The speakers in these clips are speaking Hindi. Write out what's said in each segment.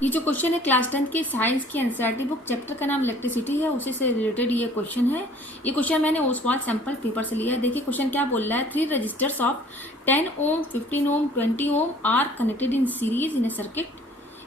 ये जो क्वेश्चन है क्लास 10 की साइंस की एनसीईआरटी बुक, चैप्टर का नाम इलेक्ट्रिसिटी है, उसी से रिलेटेड ये क्वेश्चन है। ये क्वेश्चन मैंने ओसवाल सैंपल पेपर से लिया है। देखिए क्वेश्चन क्या बोल रहा है, 3 resistors of 10 ohm, 15 ohm, 20 ohm are connected in series in a circuit.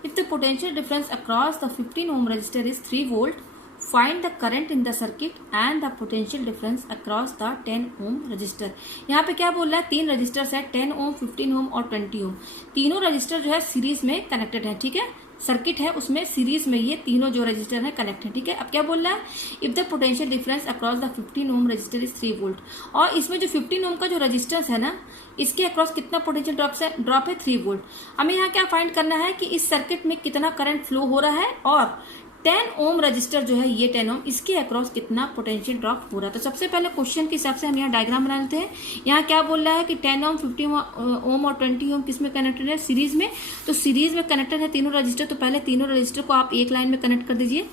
If the potential difference across the 15 ohm resistor is 3 volt, find the current in the circuit and the potential difference across the 10 ohm resistor. यहाँ पे क्या बोल रहा है, 3 रजिस्टर्स है, 10 ओम, 15 ओम और 20 ओम। तीनों रजिस्टर जो है सीरीज में कनेक्टेड है, ठीक है। सर्किट है उसमें सीरीज में ये तीनों जो रजिस्टर है कनेक्ट है, ठीक है। अब क्या बोल रहा है, if the potential difference across the 15 ohm resistor is 3 volt. और इसमें जो 15 ओम का जो रजिस्टेंस है ना, इसके अक्रॉस कितना पोटेंशियल ड्रॉप है 3 वोल्ट। हमें यहाँ क्या फाइंड करना है कि इस सर्किट में कितना करंट फ्लो हो रहा है और 10 ओम रजिस्टर जो है ये 10 ओम, इसके अक्रॉस कितना पोटेंशियल ड्रॉप हो रहा है। तो सबसे पहले क्वेश्चन के हिसाब से हम यहाँ डायग्राम बना लेते हैं। यहाँ क्या बोल रहा है कि 10 ओम, 15 ओम और 20 ओम किसमें कनेक्टेड है, सीरीज में। तो सीरीज में कनेक्टेड है तीनों रजिस्टर। तो पहले तीनों रजिस्टर को आप एक लाइन में कनेक्ट कर दीजिए।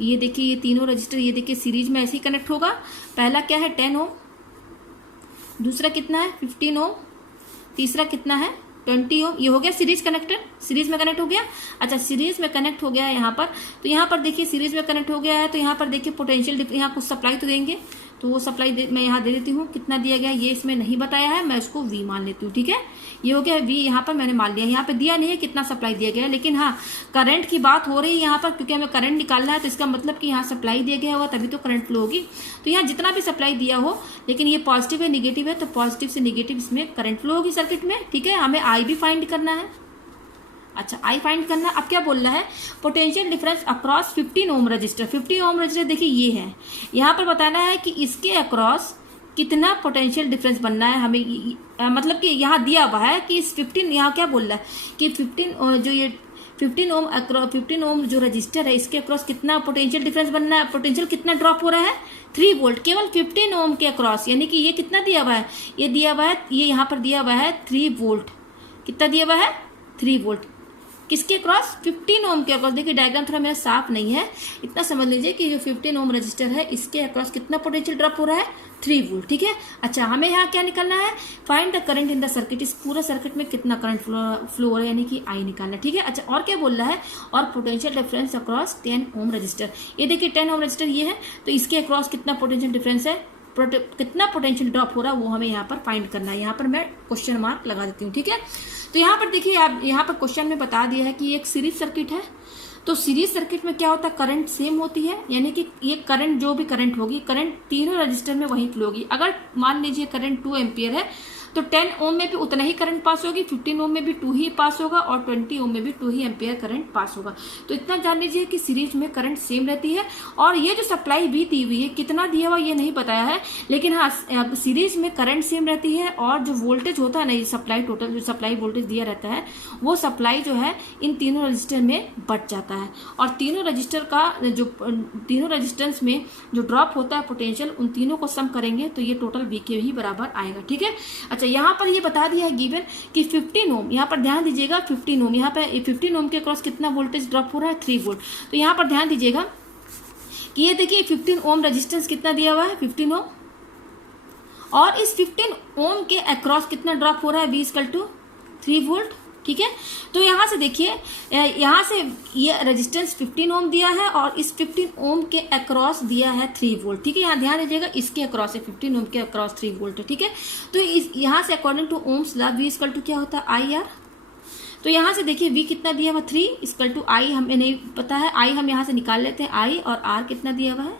ये देखिए ये तीनों रजिस्टर, ये देखिए सीरीज में ऐसे ही कनेक्ट होगा। पहला क्या है 10 ओम, दूसरा कितना है 15 ओम, तीसरा कितना है 20 ओम। ये हो गया सीरीज कनेक्टेड, सीरीज में कनेक्ट हो गया। अच्छा सीरीज में कनेक्ट हो गया है यहाँ पर। तो यहाँ पर देखिए सीरीज में कनेक्ट हो गया है, तो यहाँ पर देखिए पोटेंशियल यहाँ कुछ सप्लाई तो देंगे, तो वो सप्लाई मैं यहाँ दे देती हूँ। कितना दिया गया ये इसमें नहीं बताया है, मैं उसको V मान लेती हूँ, ठीक है। ये हो गया V, यहाँ पर मैंने मान लिया। यहाँ पे दिया नहीं है कितना सप्लाई दिया गया है, लेकिन हाँ करंट की बात हो रही है यहाँ पर, क्योंकि हमें करंट निकालना है। तो इसका मतलब कि यहाँ सप्लाई दिया गया होगा तभी तो करंट फ्लो होगी। तो यहाँ जितना भी सप्लाई दिया हो, लेकिन ये पॉजिटिव है निगेटिव है, तो पॉजिटिव से निगेटिव इसमें करंट फ्लो होगी सर्किट में, ठीक है। हमें I भी फाइंड करना है। अच्छा I फाइंड करना। अब क्या बोल रहा है, potential difference across 15 ohm register. 15 ohm register देखिए ये है, यहाँ पर बताना है कि इसके अक्रॉस कितना पोटेंशियल डिफरेंस बनना है हमें। मतलब कि यहाँ दिया हुआ है कि इस 15, यहाँ क्या बोल रहा है कि 15 जो ये 15 ओम जो रजिस्टर है इसके अक्रॉस कितना पोटेंशियल डिफरेंस बनना है, पोटेंशियल कितना ड्रॉप हो रहा है 3 वोल्ट केवल 15 ओम के अक्रॉस। यानी कि ये कितना दिया हुआ है, ये दिया हुआ है, ये यहाँ पर दिया हुआ है 3 वोल्ट। कितना दिया हुआ है 3 वोल्ट किसके अक्रॉस, 15 ओम के अक्रॉस। देखिए डायग्राम थोड़ा मेरा साफ नहीं है, इतना समझ लीजिए कि जो 15 ओम रजिस्टर है इसके अक्रॉस कितना पोटेंशियल ड्रॉप हो रहा है 3 वोल्ट, ठीक है। अच्छा हमें यहाँ क्या निकालना है, find the current in the circuit. इस पूरे सर्किट में कितना करंट फ्लो हो रहा है, यानी कि I निकालना है, ठीक है। अच्छा और क्या बोल रहा है, और potential difference across 10 ohm register. ये देखिए 10 ओम रजिस्टर ये है, तो इसके अक्रॉस कितना पोटेंशियल डिफरेंस है, कितना पोटेंशियल ड्रॉप हो रहा है वो हमें यहाँ पर फाइंड करना है। यहाँ पर मैं क्वेश्चन मार्क लगा देती हूँ, ठीक है। तो यहाँ पर देखिए आप यहाँ पर क्वेश्चन में बता दिया है कि एक सीरीज सर्किट है। तो सीरीज सर्किट में क्या होता है, करंट सेम होती है, यानी कि ये करंट जो भी करंट होगी, करंट तीनों रजिस्टर में वही फ्लो होगी। अगर मान लीजिए करंट 2 एम्पियर है तो 10 ओम में भी उतना ही करंट पास होगी, 15 ओम में भी 2 ही पास होगा और 20 ओम में भी 2 ही एम्पियर करंट पास होगा। तो इतना जान लीजिए कि सीरीज में करंट सेम रहती है। और ये जो सप्लाई भी दी हुई है, कितना दिया हुआ ये नहीं बताया है, लेकिन हाँ सीरीज में करंट सेम रहती है। और जो वोल्टेज होता है ना, ये सप्लाई टोटल जो सप्लाई वोल्टेज दिया रहता है, वो सप्लाई जो है इन तीनों रजिस्टर में बच जाता है। और तीनों रजिस्टर का जो तीनों रजिस्टेंस में जो ड्रॉप होता है पोटेंशियल, उन तीनों को सम करेंगे तो ये टोटल V के ही बराबर आएगा, ठीक है। अच्छा यहाँ पर ये बता दिया है गिवन कि 15 ओम, यहाँ पर ध्यान दीजिएगा 15 ओम, यहाँ पे 15 ओम के क्रॉस कितना वोल्टेज ड्रॉप हो रहा है 3 वोल्ट। तो यहाँ पर ध्यान दीजिएगा कि ये देखिए 15 ओम रेजिस्टेंस कितना दिया हुआ है 15 ओम, और इस 15 ओम के अक्रॉस कितना ड्रॉप हो रहा है V = 3 वोल्ट, ठीक है। तो यहाँ से देखिए, यहाँ से ये रेजिस्टेंस 15 ओम दिया है और इस 15 ओम के अक्रॉस दिया है 3 वोल्ट, ठीक है। यहाँ ध्यान दीजिएगा इसके अक्रॉस है 15 ओम के अक्रॉस 3 वोल्ट है, ठीक है। तो इस यहाँ से according to Ohm's law V = क्या होता है IR। तो यहाँ से देखिए V कितना दिया हुआ 3 = I, हमें नहीं पता है, I हम यहाँ से निकाल लेते हैं I, और R कितना दिया हुआ है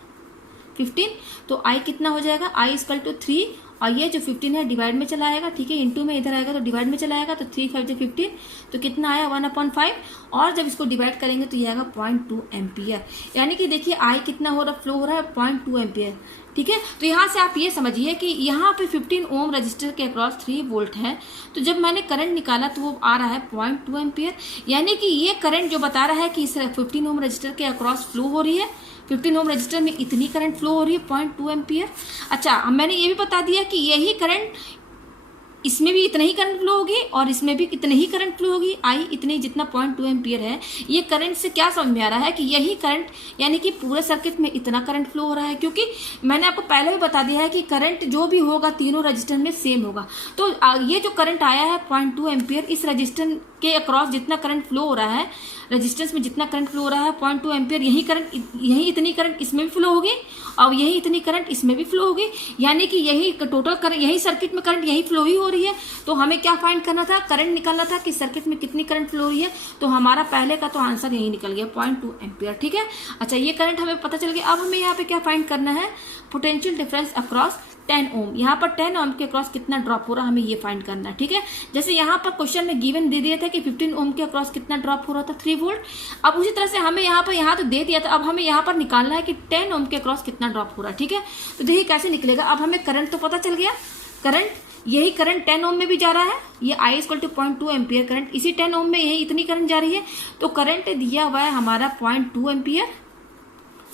15। तो I कितना हो जाएगा, I = 3, और ये जो 15 है डिवाइड में चला आएगा, ठीक है। इंटू में इधर आएगा तो डिवाइड में चला आएगा, तो 3 5 जो 15, तो कितना आया 1/5। और जब इसको डिवाइड करेंगे तो ये आएगा 0.2 एम्पियर। यानी कि देखिए I कितना हो रहा फ्लो हो रहा है 0.2 एम्पियर, ठीक है। तो यहाँ से आप ये समझिए कि यहाँ पे 15 ओम रजिस्टर के अक्रॉस 3 वोल्ट है, तो जब मैंने करंट निकाला तो वो आ रहा है 0.2 एम्पियर। यानी कि ये करंट जो बता रहा है कि इस 15 ओम रजिस्टर के अक्रॉस फ्लो हो रही है, 15 ओम रजिस्टर में इतनी करंट फ्लो हो रही है 0.2 एम्पियर। अच्छा मैंने ये भी बता दिया कि यही करंट इसमें भी इतना ही करंट फ्लो होगी और इसमें भी इतने ही करंट फ्लो होगी, आई इतने जितना 0.2 एम्पियर है। ये करंट से क्या समझ में आ रहा है कि यही करंट, यानी कि पूरे सर्किट में इतना करंट फ्लो हो रहा है, क्योंकि मैंने आपको पहले भी बता दिया है कि करंट जो भी होगा तीनों रजिस्टर में सेम होगा। तो ये जो करंट आया है 0.2 एम्पियर, इस रजिस्टर के अक्रॉस जितना करंट फ्लो हो रहा है, रेजिस्टेंस में जितना करंट फ्लो हो रहा है 0.2 एम्पियर, यही इतनी करंट इसमें भी फ्लो होगी और यही इतनी करंट इसमें भी फ्लो होगी, यानी कि यही टोटल करंट, यही सर्किट में करंट यही फ्लो ही हो रही है। तो हमें क्या फाइंड करना था, करंट निकालना था कि सर्किट में कितनी करंट फ्लो हो रही है। तो हमारा पहले का तो आंसर यही निकल गया 0.2 एम्पियर। ठीक है, अच्छा ये करंट हमें पता चल गया। अब हमें यहाँ पे क्या फाइंड करना है, पोटेंशियल डिफरेंस अक्रॉस 10 ओम। यहाँ पर 10 ओम के अक्रॉस कितना ड्रॉप हो रहा है हमें ये फाइंड करना है। ठीक है, जैसे यहाँ पर क्वेश्चन में गिवन दे दिया था कि 15 ओम के अक्रॉस कितना ड्रॉप हो रहा था, 3 वोल्ट। अब उसी तरह से हमें यहाँ तो दे दिया था, अब हमें यहाँ पर निकालना है कि 10 ओम के अक्रॉस कितना ड्रॉप हो रहा है। ठीक है, तो देखिए कैसे निकलेगा। अब हमें करंट तो पता चल गया, यही करंट 10 ओम में भी जा रहा है, ये I = 0.2 एम्पियर करंट, इसी 10 ओम में यही इतनी करंट जा रही है। तो करंट दिया हुआ है हमारा 0.2 एम्पियर।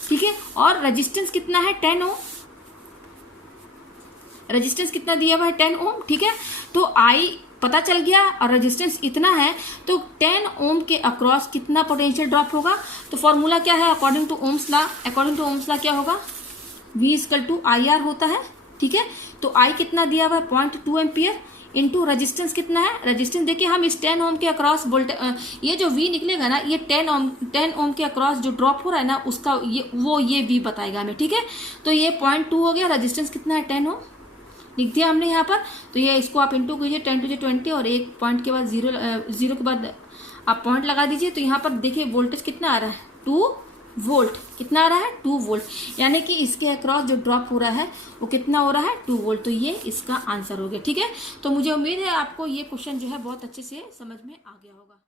ठीक है, और रेजिस्टेंस कितना है, 10 ओम। रेजिस्टेंस कितना दिया हुआ है, 10 ओम। ठीक है, तो I पता चल गया और रेजिस्टेंस इतना है, तो 10 ओम के अक्रॉस कितना पोटेंशियल ड्रॉप होगा। तो फॉर्मूला क्या है, अकॉर्डिंग टू ओम्स लॉ क्या होगा, V = IR होता है। ठीक है, तो I कितना दिया हुआ है, 0.2 एम्पियर इंटू रेजिस्टेंस कितना है, रेजिस्टेंस देखिए हम इस 10 ओम के अक्रॉस ये जो V निकलेगा ना, ये 10 ओम के अक्रॉस जो ड्रॉप हो रहा है ना, उसका ये V बताएगा हमें। ठीक है, तो ये 0.2 हो गया, रेजिस्टेंस कितना है, 10 ओम लिख दिया हमने यहाँ पर। तो ये इसको आप इंटू कीजिए, 10 to the 20 और एक पॉइंट के बाद जीरो के बाद आप पॉइंट लगा दीजिए। तो यहाँ पर देखिए वोल्टेज कितना आ रहा है, 2 वोल्ट। कितना आ रहा है, 2 वोल्ट, यानी कि इसके अक्रॉस जो ड्रॉप हो रहा है वो कितना हो रहा है, 2 वोल्ट। तो ये इसका आंसर हो गया। ठीक है, तो मुझे उम्मीद है आपको ये क्वेश्चन जो है बहुत अच्छे से समझ में आ गया होगा।